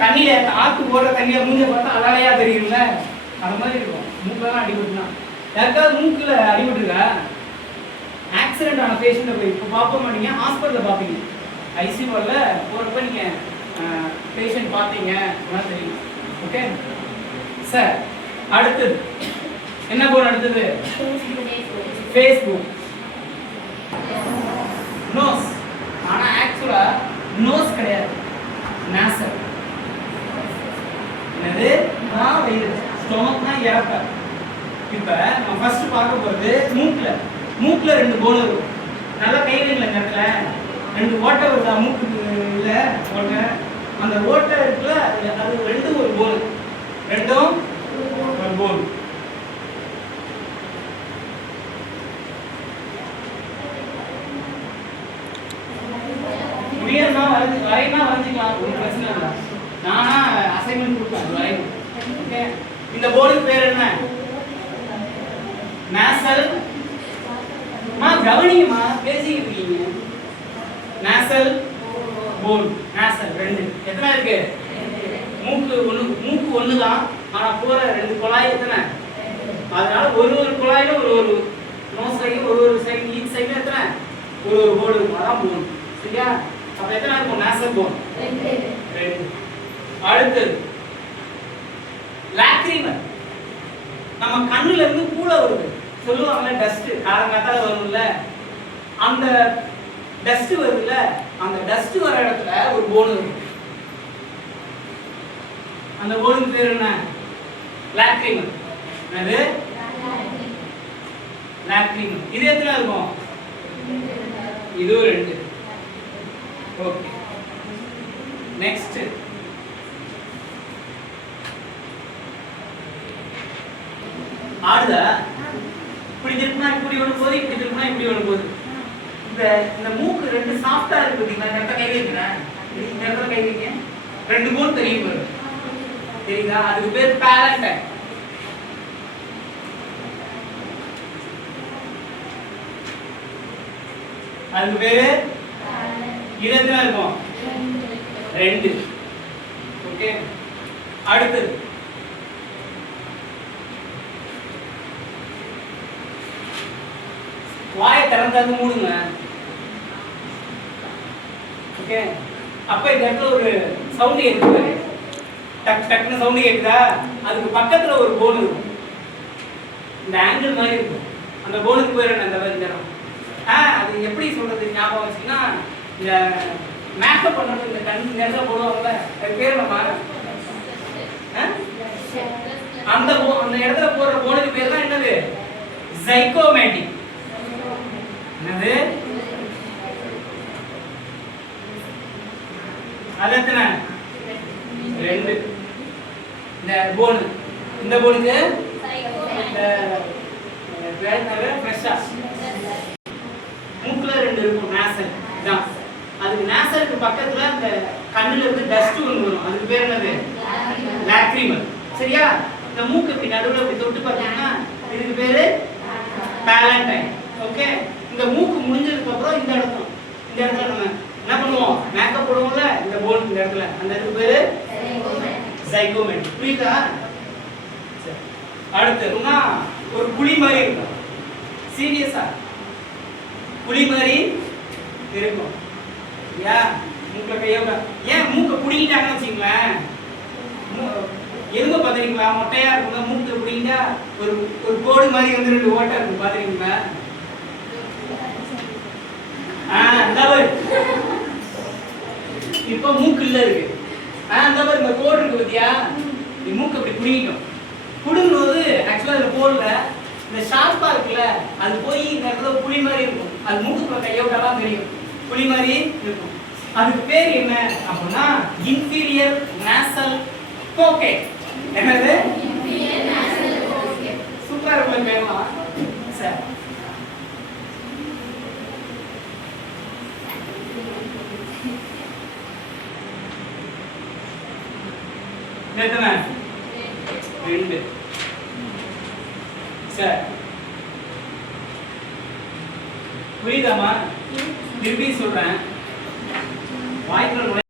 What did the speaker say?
தண்ணியில ஆத்து போடுற தண்ணியை மூஞ்ச பார்த்தா அழகையா தெரியும்ல, அந்த மாதிரி இருக்கும். மூக்கெல்லாம் அடிபட்டுனா யாருக்காவது மூக்குல அடிபட்டுருக்கா? ஆக்சிடென்ட் ஆன பேஷண்ட்டை போய் இப்போ பார்ப்ப மாட்டீங்க, ஹாஸ்பிட்டலில் பார்ப்பீங்க. ஐசியூவில் போகிறப்ப நீங்கள் பேஷண்ட் பார்த்தீங்க அப்படின்னா தெரியும். ஓகே சார், அடுத்தது என்ன போன்? அடுத்தது ஃபேஸ்புக். நோஸ், ஆனால் ஆக்சுவலாக நோஸ் கிடையாது, நாசல். என்னது? நான் வயிறு, ஸ்டொமக்னா இறப்ப. இப்போ நம்ம ஃபர்ஸ்ட் பார்க்க போகிறது மூக்கில். மூக்கில் 2 போன் இருக்கும். நல்லா கை வைங்கள, இந்த இடத்துல 2 ஓட்டை வருதா மூக்குக்கு? இல்லை ஓட்டை. அந்த ஓட்டை இருக்குல்ல, அது 2 ஒரு போன், 2ம் ஒரு போன். முடியனா வரைனா வரைஞ்சிக்கலாம், ஒரு பிரச்சனை இல்லை. நானா அசைன்மெண்ட் கொடுப்பேன் வரையும். ஓகே, இந்த போனுக்கு பேர் என்ன? நாசல். கவனிங்கம்மா, பேசிக்கிட்டு இருக்கீங்க. Nozzle phone, nozzle 2. எத்தனை இருக்கு? மூக்கு ஒன்று தான், ஆனால் போகிற 2 குழாய் எத்தனை? அதனால ஒரு குழாயில ஒரு நோஸ் சைடு, ஒரு சைடு, ஈச் சைடு எத்தனை? ஒரு போன் இருக்கும். அதான் போன். சரியா? அப்ப எத்தனை இருக்கும்? Nozzle phone 2. அடுத்தது லாக்ரிமல். நம்ம கண்ணுல இருந்து பூளை வருது சொல்லுவாங்கல்ல, டஸ்ட் காலங்காத்தால வரும்ல, அந்த டஸ்ட் வருதுல்ல, அந்த டஸ்ட் வர இடத்துல ஒரு போன் இருக்கு. அந்த போனுக்கு பேர் என்ன? லாக்ரிமல். என்னது? லாக்ரிமல். இது எத்தனை இருக்கும்? இதுவும் 2. ஓகே, நெக்ஸ்ட் ஆடுதா? இப்படி திருப்பினா இப்படி ஒன்று போகுது, இப்படி திருப்பினா இப்படி ஒன்று போகுது. இந்த மூக்கு 2 சாஃப்டா இருக்கு பார்த்தீங்களா? இந்த இடத்துல கை வைக்கிறேன், இந்த இடத்துல கை வைக்க 2 போன் தெரியும் பாரு, தெரியுதா? அதுக்கு பேர் பேலண்டைன். அதுக்கு பேரு இதெல்லாம் இருக்கும் 2. ஓகே, அடுத்தது வாயை திறந்தாது மூடுங்க. ஓகே, அப்ப இந்த இடத்துல ஒரு சவுண்ட் கேட்குது, டக் டக்னு சவுண்ட் கேட்குதா? அதுக்கு பக்கத்துல ஒரு போன் இருக்கும், இந்த ஆங்கிள் மாதிரி இருக்கும். அந்த போனுக்கு பேர் என்ன? இந்த இடம். அது எப்படி சொல்றது ஞாபகம் வச்சுன்னா, இந்த மேக்கப் பண்ணுறது இந்த கண் நேரத்துல போடுவாங்கல்ல, அது பேர் நம்ம அந்த இடத்துல போடுற போனுக்கு பேர் தான் என்னது? ஜைகோமேட்டிக். என்னது? அது எத்தனை? 2. இந்த போன், இந்த போனுக்கு மூக்குல 2 இருக்கும், நாசல் தான். அதுக்கு நாசலுக்கு பக்கத்துல அந்த கண்ணுல இருந்து டஸ்ட் ஒன்று வரும், அதுக்கு பேர் என்னது? லாக்ரிமல். சரியா? இந்த மூக்கு இப்படி நடுவில் இப்படி தொட்டு பார்த்தீங்கன்னா இதுக்கு பேரு பேலண்டைன். ஓகே, இந்த மூக்கு முடிஞ்சதுக்கு அப்புறம் இந்த இடத்துல நம்ம என்ன பண்ணுவோம்? மேக்கப் போடுவோம்ல, இந்த போன் இந்த இடத்துல, அந்த இதுக்கு பேரு ஜைகோமேட். புரியுதா? அடுத்துனா ஒரு புளி மாதிரி இருக்கும். சீரியஸா புளி மாதிரி இருக்கும். மூக்க கையோட ஏன் மூக்க புடிங்கிட்டாங்கன்னு வச்சுங்களேன், எலும்ப பார்த்துருக்கீங்களா? மொட்டையா இருக்குங்க, மூக்க புடிங்கிட்டா ஒரு கோடு மாதிரி வந்து 2 ஓட்டை இருக்கும், பார்த்துருக்கீங்களா? இப்ப மூக்கு இல்ல இருக்கு. அந்த மாதிரி இந்த கோடு இருக்கு பத்தியா? மூக்கு அப்படி புடிங்கிட்டோம். புடுங்கும்போது ஆக்சுவலா இந்த கோல்ல இந்த ஷார்ப்பா இருக்குல்ல, அது போய் இந்த இடத்துல புளி மாதிரி இருக்கும். அது மூக்குக்குள்ள கையோட்டெல்லாம் தெரியும், புளி மாதிரி இருக்கும். அதுக்கு பேர் என்ன அப்படின்னா இன்ஃபீரியர் நாசல் பாக்கெட். என்னது? சூப்பரா இருக்கும் பேர்லாம். சரி, எத்தனை? 2. சரி, புரியுதாமா? திருப்பி சொல்றேன். வாய்க்குள்ள